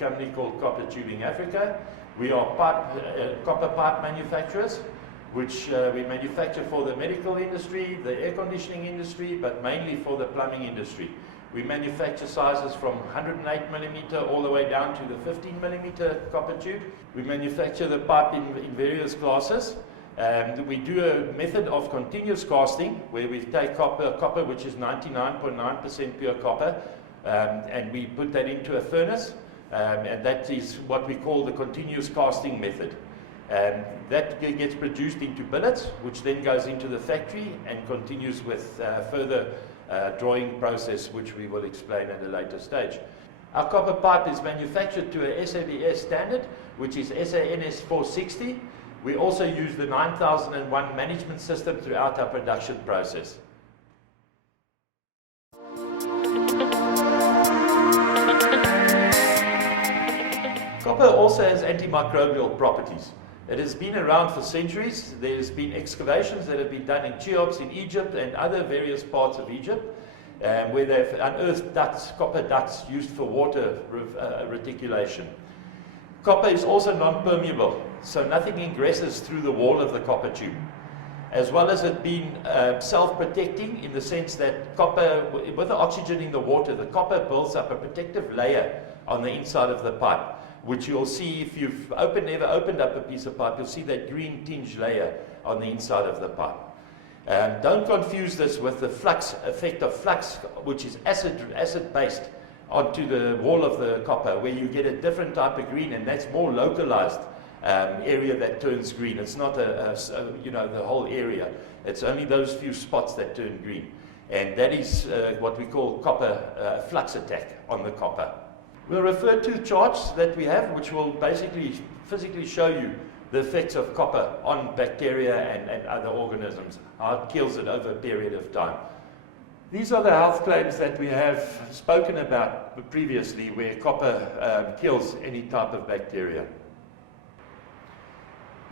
company called Copper Tubing Africa. We are copper pipe manufacturers, which we manufacture for the medical industry, the air conditioning industry, but mainly for the plumbing industry. We manufacture sizes from 108mm all the way down to the 15mm copper tube. We manufacture the pipe in various classes. We do a method of continuous casting where we take copper which is 99.9% pure copper, and we put that into a furnace, and that is what we call the continuous casting method. That gets produced into billets, which then goes into the factory and continues with further drawing process, which we will explain at a later stage. Our copper pipe is manufactured to a SABS standard, which is SANS 460. We also use the 9001 management system throughout our production process. Copper also has antimicrobial properties. It has been around for centuries. There's been excavations that have been done in Cheops in Egypt and other various parts of Egypt, where they've unearthed ducts, copper ducts used for water reticulation. Copper is also non-permeable, so nothing ingresses through the wall of the copper tube, as well as it being self-protecting in the sense that copper, with the oxygen in the water, the copper builds up a protective layer on the inside of the pipe, which you'll see if you've ever opened up a piece of pipe, you'll see that green tinge layer on the inside of the pipe. Don't confuse this with the flux effect of flux, which is acid-based onto the wall of the copper, where you get a different type of green, and that's more localized area that turns green. It's not the whole area. It's only those few spots that turn green, and that is what we call copper flux attack on the copper. We'll refer to charts that we have, which will basically physically show you the effects of copper on bacteria and other organisms, how it kills it over a period of time. These are the health claims that we have spoken about previously, where copper kills any type of bacteria.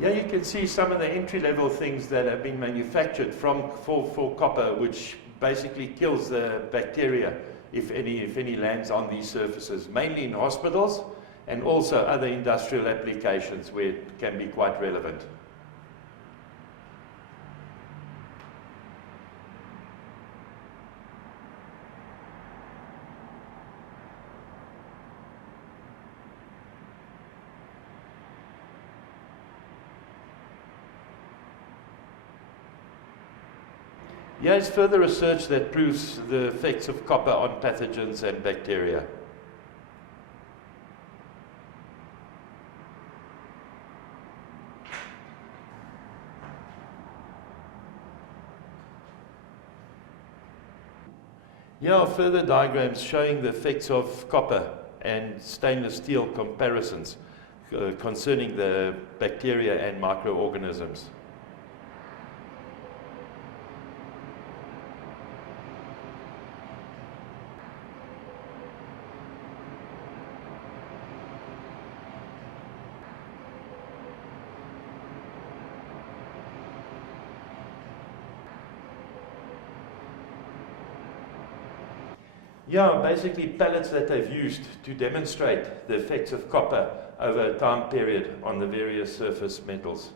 Here you can see some of the entry-level things that have been manufactured for copper, which basically kills the bacteria if any lands on these surfaces, mainly in hospitals and also other industrial applications where it can be quite relevant. Here is further research that proves the effects of copper on pathogens and bacteria. Here are further diagrams showing the effects of copper and stainless steel comparisons concerning the bacteria and microorganisms. Yeah, basically pellets that they've used to demonstrate the effects of copper over a time period on the various surface metals.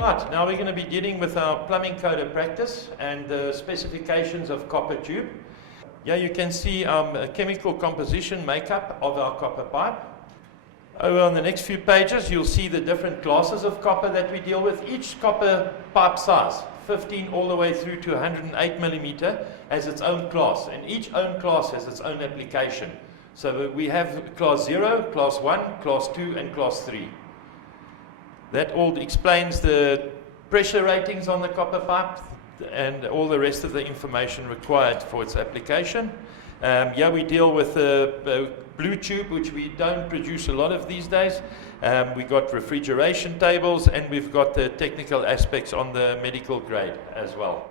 Right, now we're going to be dealing with our plumbing code of practice and the specifications of copper tube. Here you can see chemical composition makeup of our copper pipe. Over on the next few pages you'll see the different classes of copper that we deal with. Each copper pipe size, 15 all the way through to 108mm, has its own class, and each own class has its own application. So we have class 0, class 1, class 2 and class 3. That all explains the pressure ratings on the copper pipe and all the rest of the information required for its application. Yeah, we deal with blue tube, which we don't produce a lot of these days. We've got refrigeration tables, and we've got the technical aspects on the medical grade as well.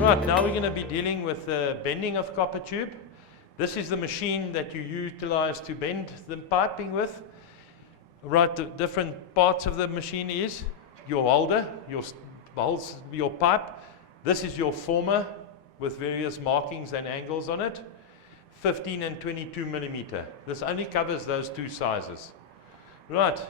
Right, now we're going to be dealing with the bending of copper tube. This is the machine that you utilize to bend the piping with. Right, the different parts of the machine is your holder, your pipe. This is your former with various markings and angles on it. 15 and 22 millimeter. This only covers those two sizes. Right.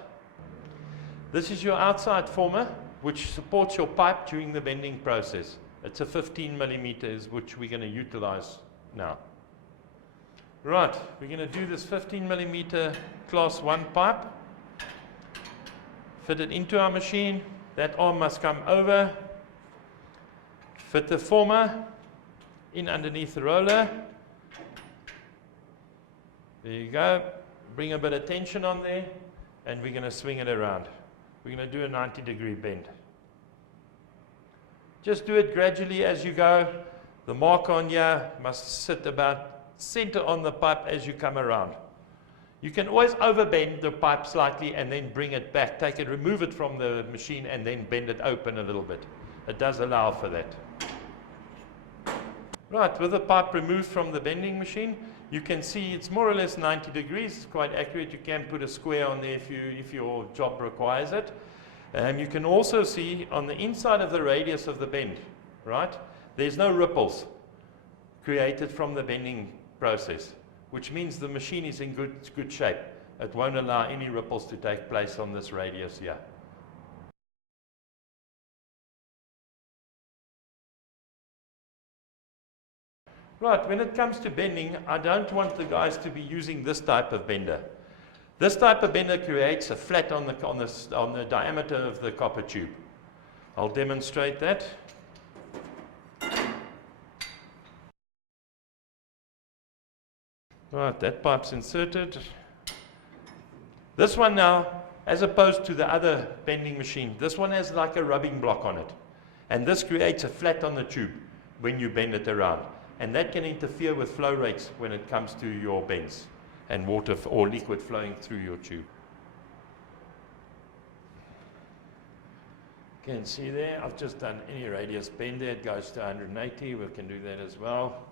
This is your outside former, which supports your pipe during the bending process. It's a 15 millimeters, which we're going to utilize now. Right, we're going to do this 15 millimeter class 1 pipe. Fit it into our machine. That arm must come over. Fit the former in underneath the roller. There you go. Bring a bit of tension on there, and we're going to swing it around. We're going to do a 90-degree bend. Just do it gradually as you go. The mark on here must sit about center on the pipe as you come around. You can always overbend the pipe slightly and then bring it back. Take it, remove it from the machine, and then bend it open a little bit. It does allow for that. Right, with the pipe removed from the bending machine, you can see it's more or less 90 degrees. It's quite accurate. You can put a square on there if your job requires it. You can also see on the inside of the radius of the bend, right, there's no ripples created from the bending process, which means the machine is in good shape. It won't allow any ripples to take place on this radius here. Right, when it comes to bending, I don't want the guys to be using this type of bender. This type of bender creates a flat on the diameter of the copper tube. I'll demonstrate that. Right, that pipe's inserted. This one now, as opposed to the other bending machine, this one has like a rubbing block on it. And this creates a flat on the tube when you bend it around. And that can interfere with flow rates when it comes to your bends and water or liquid flowing through your tube. You can see there, I've just done any radius bend there. It goes to 180. We can do that as well.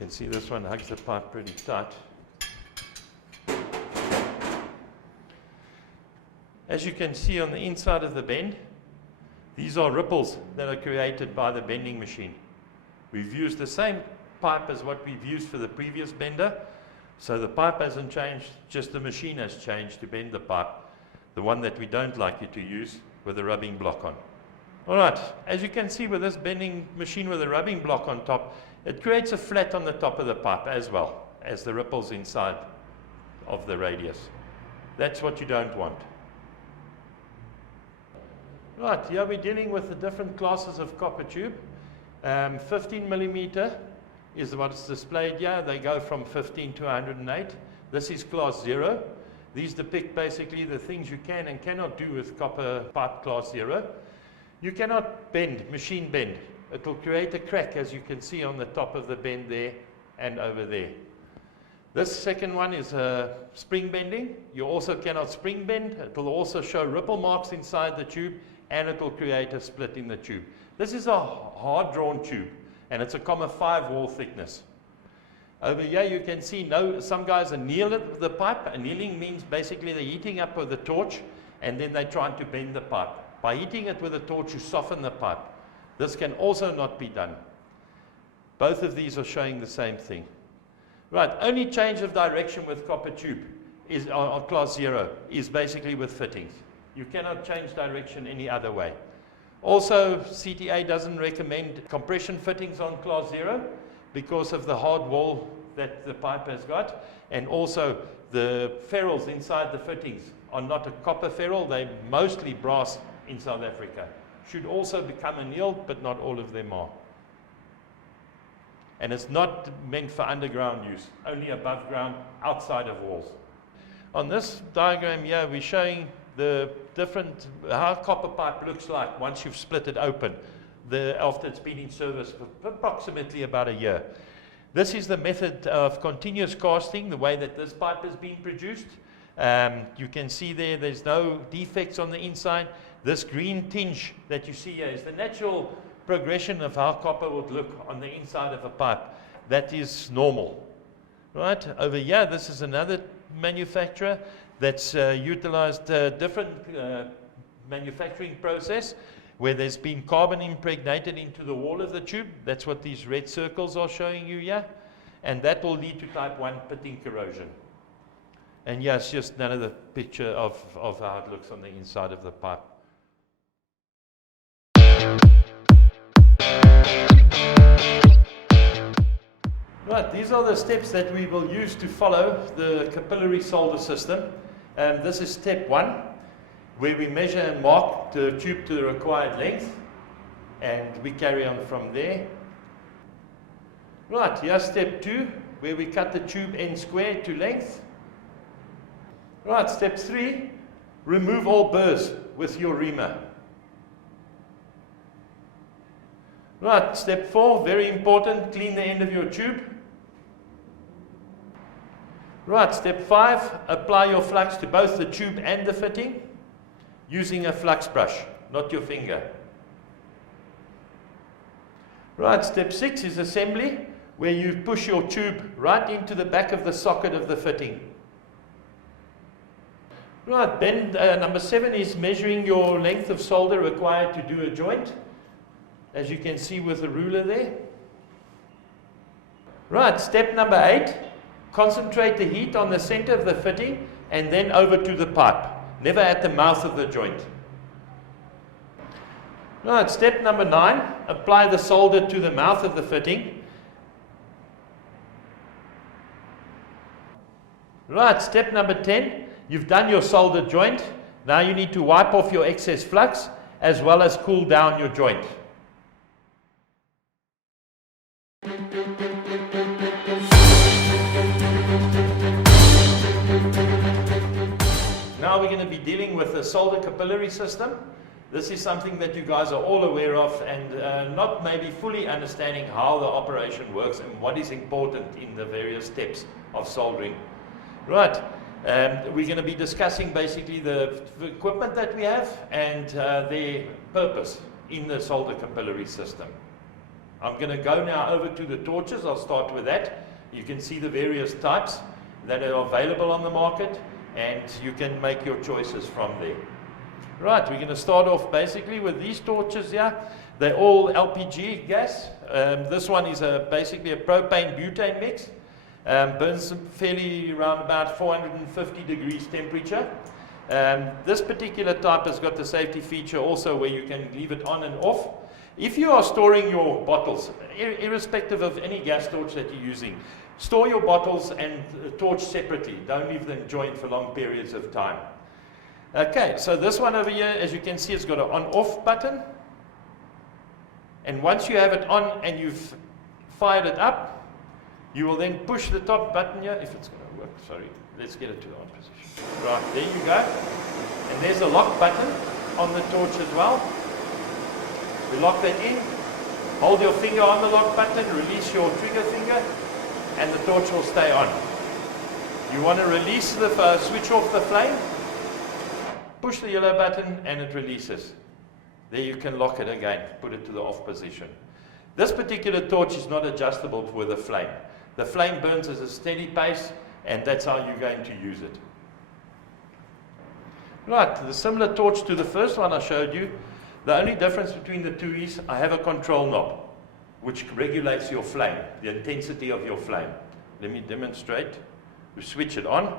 You can see this one hugs the pipe pretty tight. As you can see on the inside of the bend, these are ripples that are created by the bending machine. We've used the same pipe as what we've used for the previous bender. So the pipe hasn't changed, just the machine has changed to bend the pipe, the one that we don't like you to use with a rubbing block on. Alright, as you can see with this bending machine with a rubbing block on top, it creates a flat on the top of the pipe as well as the ripples inside of the radius. That's what you don't want. Right, here we're dealing with the different classes of copper tube. 15 millimeter is what's displayed here. They go from 15 to 108. This is class 0. These depict basically the things you can and cannot do with copper pipe class 0. You cannot bend, machine bend. It will create a crack, as you can see on the top of the bend there and over there. This second one is spring bending. You also cannot spring bend. It will also show ripple marks inside the tube, and it will create a split in the tube. This is a hard drawn tube, and it's a 5 wall thickness. Over here you can see some guys anneal it with the pipe. Annealing means basically they're heating up with the torch, and then they're trying to bend the pipe. By heating it with a torch, you soften the pipe. This can also not be done. Both of these are showing the same thing. Right, only change of direction with copper tube is on class 0 is basically with fittings. You cannot change direction any other way. Also, CTA doesn't recommend compression fittings on class 0 because of the hard wall that the pipe has got, and also the ferrules inside the fittings are not a copper ferrule, they're mostly brass in South Africa. Should also become annealed, but not all of them are. And it's not meant for underground use, only above ground, outside of walls. On this diagram here, we're showing the different, how copper pipe looks like once you've split it open, after it's been in service for approximately about a year. This is the method of continuous casting, the way that this pipe has been produced. You can see there's no defects on the inside. This green tinge that you see here is the natural progression of how copper would look on the inside of a pipe. That is normal. Right? Over here, this is another manufacturer that's utilized a different manufacturing process where there's been carbon impregnated into the wall of the tube. That's what these red circles are showing you here. And that will lead to type 1 pitting corrosion. And yes, just another picture of how it looks on the inside of the pipe. Right, these are the steps that we will use to follow the capillary solder system. This is step 1, where we measure and mark the tube to the required length, and we carry on from there. Right, here's step 2, where we cut the tube end square to length. Right, step 3, remove all burrs with your reamer. Right, step 4, very important, clean the end of your tube. Right, step 5, apply your flux to both the tube and the fitting using a flux brush, not your finger. Right, step 6 is assembly, where you push your tube right into the back of the socket of the fitting. Right, then number 7 is measuring your length of solder required to do a joint, as you can see with the ruler there. Right, step number 8, concentrate the heat on the center of the fitting and then over to the pipe, never at the mouth of the joint. Right, step number 9, apply the solder to the mouth of the fitting. Right, step number 10, you've done your solder joint. Now you need to wipe off your excess flux as well as cool down your joint. Now we're going to be dealing with the solder capillary system. This is something that you guys are all aware of and not maybe fully understanding how the operation works and what is important in the various steps of soldering. Right, we're going to be discussing basically the equipment that we have and their purpose in the solder capillary system. I'm going to go now over to the torches. I'll start with that. You can see the various types that are available on the market, and you can make your choices from there. Right, we're going to start off basically with these torches here. They're all LPG gas. This one is basically a propane-butane mix. Burns fairly around about 450 degrees temperature. This particular type has got the safety feature also where you can leave it on and off. If you are storing your bottles, irrespective of any gas torch that you're using, store your bottles and torch separately. Don't leave them joined for long periods of time. Okay, so this one over here, as you can see, it's got an on-off button. And once you have it on and you've fired it up, you will then push the top button here, if it's going to work. Sorry, let's get it to the on position. Right, there you go. And there's a lock button on the torch as well. You lock that in, hold your finger on the lock button, release your trigger finger, and the torch will stay on. You want to release the switch off the flame, push the yellow button, and it releases. There you can lock it again, put it to the off position. This particular torch is not adjustable with a flame. The flame burns at a steady pace, and that's how you're going to use it. Right, the similar torch to the first one I showed you. The only difference between the two is I have a control knob which regulates your flame, the intensity of your flame. Let me demonstrate. We switch it on.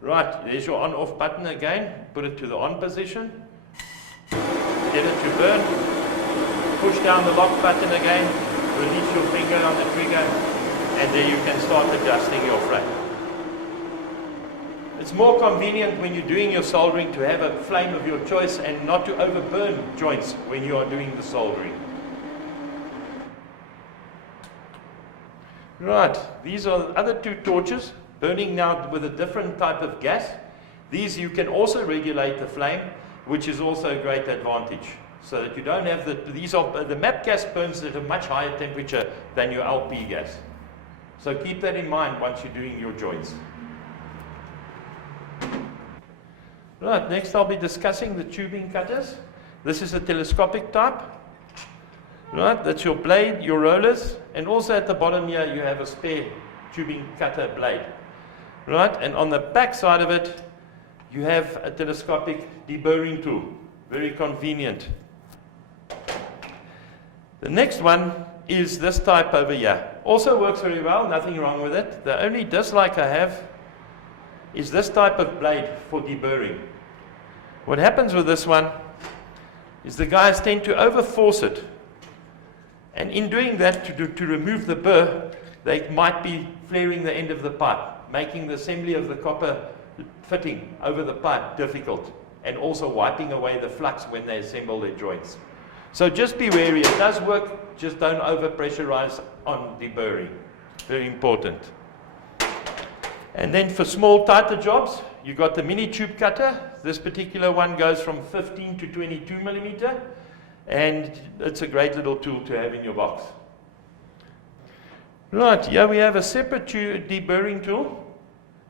Right, there's your on-off button again. Put it to the on position. Get it to burn. Push down the lock button again. Release your finger on the trigger. And there you can start adjusting your flame. It's more convenient when you're doing your soldering to have a flame of your choice and not to overburn joints when you are doing the soldering. Right, these are the other two torches, burning now with a different type of gas. These you can also regulate the flame, which is also a great advantage. So that you don't have the MAP gas burns at a much higher temperature than your LP gas. So keep that in mind once you're doing your joints. Right, next I'll be discussing the tubing cutters. This is a telescopic type. Right, that's your blade, your rollers, and also at the bottom here you have a spare tubing cutter blade. Right, and on the back side of it you have a telescopic deburring tool. Very convenient. The next one is this type over here. Also works very well, nothing wrong with it. The only dislike I have is this type of blade for deburring. What happens with this one is the guys tend to overforce it. And in doing that, to remove the burr, they might be flaring the end of the pipe, making the assembly of the copper fitting over the pipe difficult, and also wiping away the flux when they assemble their joints. So just be wary. It does work, just don't over-pressurize on deburring. Very important. And then for small, tighter jobs, you've got the mini tube cutter. This particular one goes from 15 to 22 millimeter. And it's a great little tool to have in your box. Right, here we have a separate deburring tool.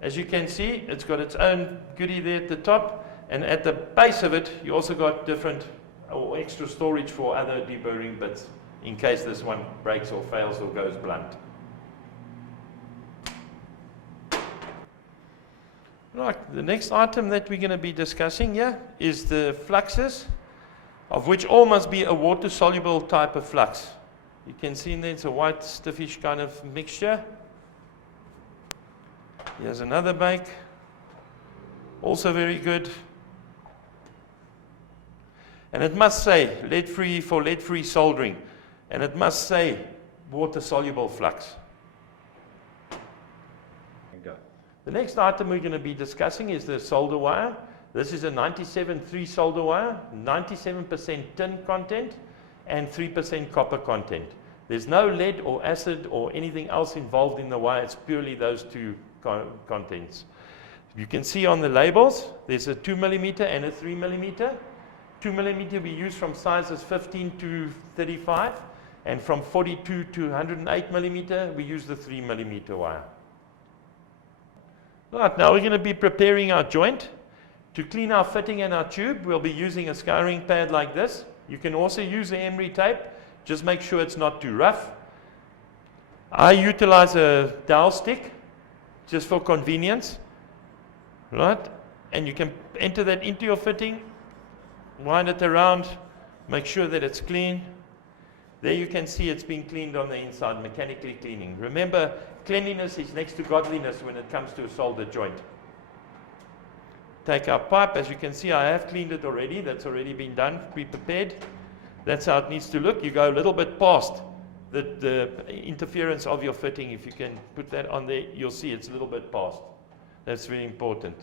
As you can see, it's got its own goodie there at the top. And at the base of it, you also got different or extra storage for other deburring bits in case this one breaks or fails or goes blunt. Right, the next item that we're going to be discussing here is the fluxes, of which all must be a water-soluble type of flux. You can see in there it's a white, stiffish kind of mixture. Here's another make, also very good. And it must say lead-free for lead-free soldering, and it must say water-soluble flux. The next item we're going to be discussing is the solder wire. This is a 97.3 solder wire, 97% tin content and 3% copper content. There's no lead or acid or anything else involved in the wire. It's purely those two contents. You can see on the labels, there's a 2 millimeter and a 3 millimeter. 2 millimeter we use from sizes 15 to 35, and from 42 to 108 millimeter we use the 3 millimeter wire. Right, now we're going to be preparing our joint. To clean our fitting and our tube, we'll be using a scouring pad like this. You can also use the emery tape. Just make sure it's not too rough. I utilize a dowel stick just for convenience. Right? And you can enter that into your fitting, wind it around, make sure that it's clean. There you can see it's being cleaned on the inside, mechanically cleaning. Remember, cleanliness is next to godliness when it comes to a solder joint. Take our pipe. As you can see, I have cleaned it already. That's already been done, pre-prepared. That's how it needs to look. You go a little bit past the interference of your fitting. If you can put that on there, you'll see it's a little bit past. That's very important.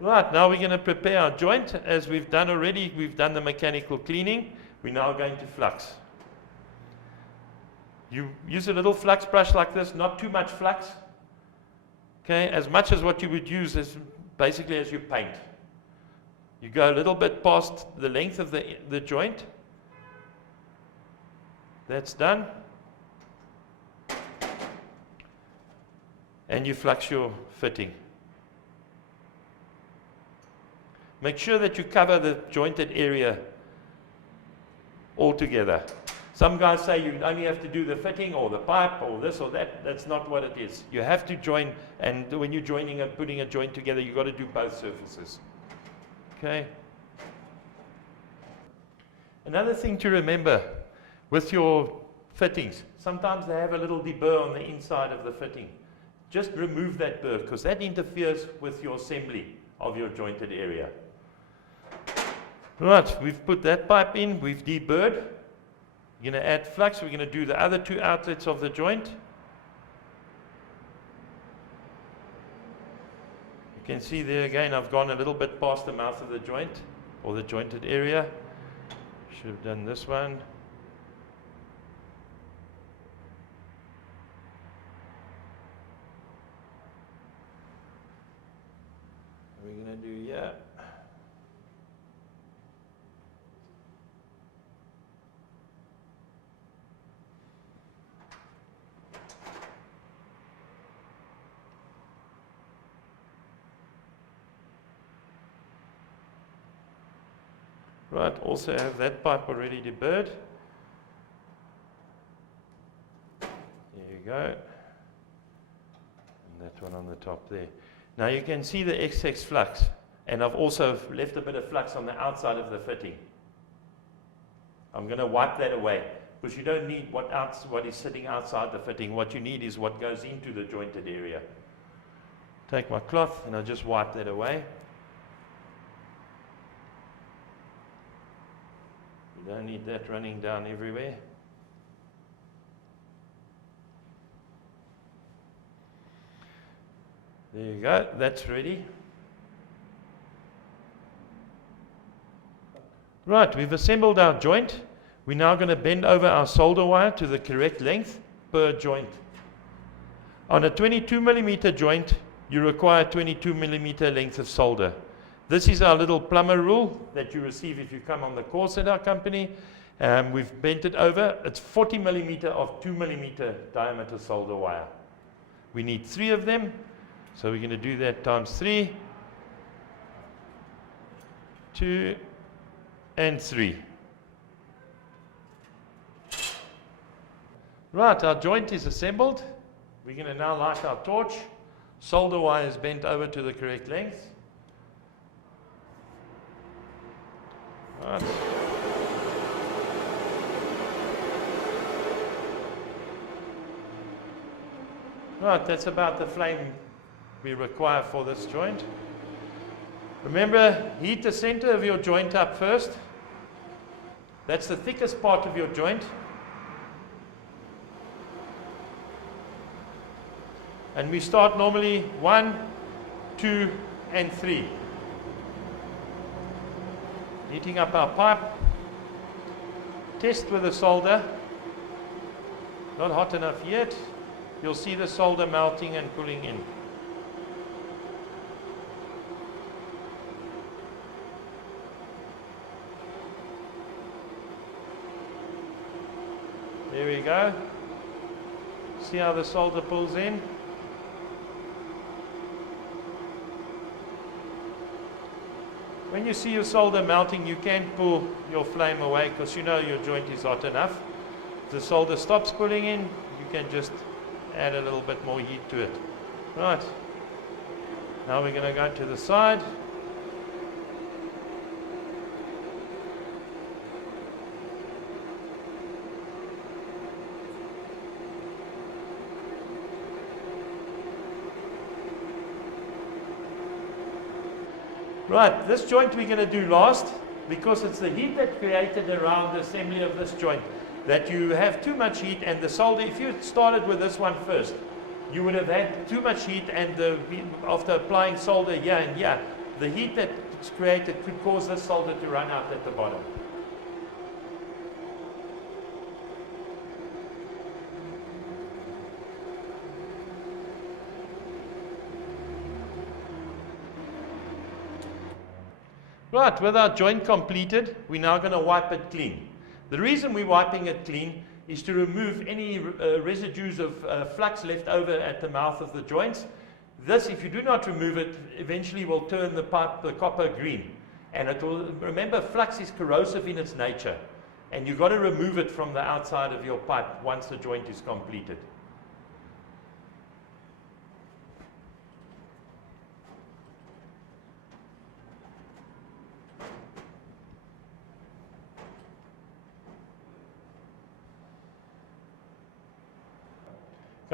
Right, now we're going to prepare our joint. As we've done already, we've done the mechanical cleaning. We're now going to flux. You use a little flux brush like this, not too much flux. Okay, as much as what you would use as basically as you paint. You go a little bit past the length of the joint. That's done. And you flux your fitting. Make sure that you cover the jointed area altogether. Some guys say you only have to do the fitting or the pipe or this or that. That's not what it is. You have to join, and when you're joining and putting a joint together, you've got to do both surfaces. Okay. Another thing to remember with your fittings, sometimes they have a little deburr on the inside of the fitting. Just remove that burr because that interferes with your assembly of your jointed area. Right, we've put that pipe in, we've deburred. We're going to add flux, we're going to do the other two outlets of the joint. You can see there again, I've gone a little bit past the mouth of the joint, or the jointed area. Should have done this one. What are we going to do here? Right, also have that pipe already deburred. There you go. And that one on the top there. Now you can see the XX flux, and I've also left a bit of flux on the outside of the fitting. I'm going to wipe that away, because you don't need what is sitting outside the fitting. What you need is what goes into the jointed area. Take my cloth and I'll just wipe that away. You don't need that running down everywhere. There you go, that's ready. Right, we've assembled our joint. We're now going to bend over our solder wire to the correct length per joint. On a 22mm joint, you require 22mm length of solder. This is our little plumber rule that you receive if you come on the course at our company. We've bent it over. It's 40mm of 2mm diameter solder wire. We need 3 of them, so we're going to do that times 3, 2, and 3. Right, our joint is assembled. We're going to now light our torch. Solder wire is bent over to the correct length. Right. Right, that's about the flame we require for this joint. Remember, heat the center of your joint up first. That's the thickest part of your joint. And we start normally 1, 2, and 3. Heating up our pipe. Test with the solder. Not hot enough yet. You'll see the solder melting and pulling in. There we go. See how the solder pulls in? When you see your solder melting, you can pull your flame away because you know your joint is hot enough. If the solder stops pulling in, you can just add a little bit more heat to it. Right. Now we're going to go to the side. Right, this joint we're going to do last because it's the heat that created around the assembly of this joint that you have too much heat, and the solder, if you started with this one first, you would have had too much heat, and after applying solder here and here, the heat that's created could cause this solder to run out at the bottom. Right, with our joint completed, we're now going to wipe it clean. The reason we're wiping it clean is to remove any residues of flux left over at the mouth of the joints. This, if you do not remove it, eventually will turn the pipe, the copper, green. And it will, remember, flux is corrosive in its nature. And you've got to remove it from the outside of your pipe once the joint is completed.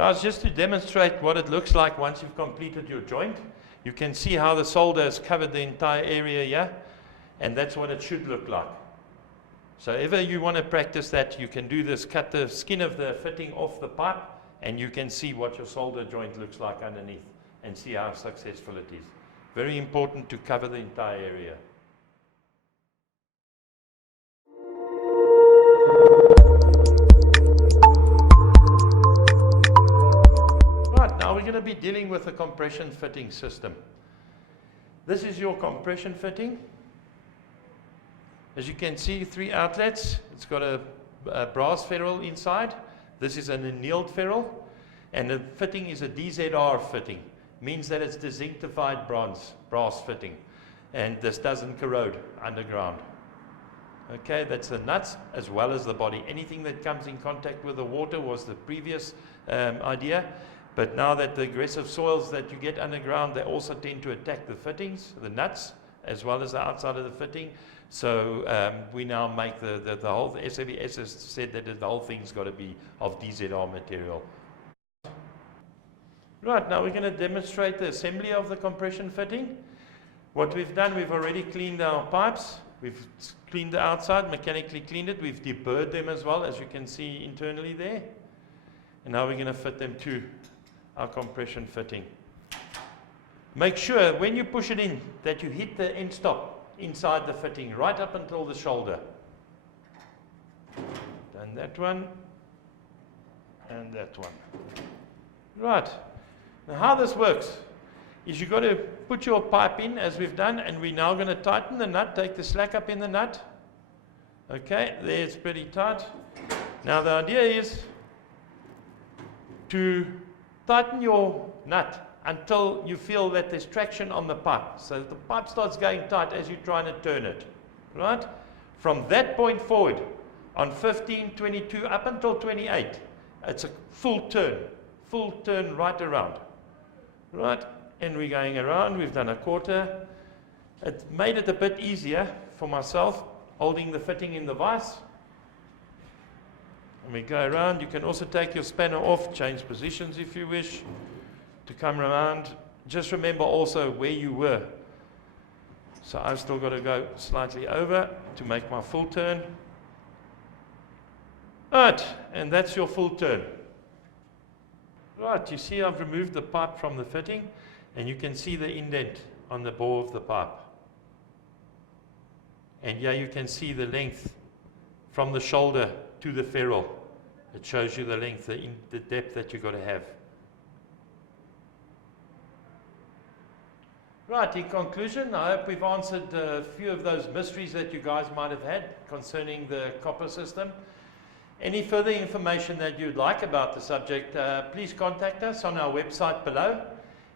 Guys, just to demonstrate what it looks like once you've completed your joint, you can see how the solder has covered the entire area here, and that's what it should look like. So if you want to practice that, you can do this, cut the skin of the fitting off the pipe, and you can see what your solder joint looks like underneath, and see how successful it is. Very important to cover the entire area. Right, now we're going to be dealing with a compression fitting system. This is your compression fitting. As you can see, 3 outlets. It's got a brass ferrule inside. This is an annealed ferrule, and the fitting is a DZR fitting. Means that it's distinctified brass fitting, and this doesn't corrode underground. Okay, that's the nuts as well as the body. Anything that comes in contact with the water was the previous idea, but now that the aggressive soils that you get underground, they also tend to attack the fittings, the nuts, as well as the outside of the fitting. So we now make the whole, the SAVS has said that the whole thing's got to be of DZR material. Right, now we're going to demonstrate the assembly of the compression fitting. What we've done, we've already cleaned our pipes. We've cleaned the outside, mechanically cleaned it. We've deburred them as well, as you can see internally there. And now we're going to fit them to our compression fitting. Make sure when you push it in that you hit the end stop inside the fitting, right up until the shoulder. Done that one, and that one. Right, now how this works is you've got to put your pipe in as we've done, and we're now going to tighten the nut, take the slack up in the nut. Okay, there it's pretty tight. Now the idea is to tighten your nut until you feel that there's traction on the pipe. So the pipe starts going tight as you're trying to turn it. Right? From that point forward, on 15, 22, up until 28, it's a full turn right around. Right? And we're going around, we've done a quarter. It made it a bit easier for myself, holding the fitting in the vise. And we go around. You can also take your spanner off, change positions if you wish, to come around. Just remember also where you were. So I've still got to go slightly over to make my full turn. Right, and that's your full turn. Right, you see I've removed the pipe from the fitting, and you can see the indent on the bore of the pipe. And here you can see the length from the shoulder to the ferrule. It shows you the length, the depth that you've got to have. Right, in conclusion, I hope we've answered a few of those mysteries that you guys might have had concerning the copper system. Any further information that you'd like about the subject, please contact us on our website below.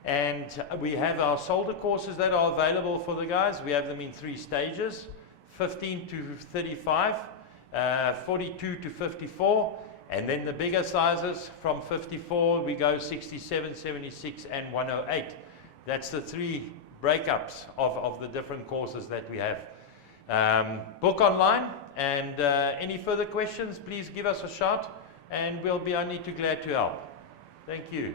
And we have our solder courses that are available for the guys. We have them in 3 stages, 15 to 35, 42 to 54, and then the bigger sizes from 54, we go 67, 76, and 108. That's the 3 breakups of the different courses that we have. Book online, and any further questions, please give us a shout, and we'll be only too glad to help. Thank you.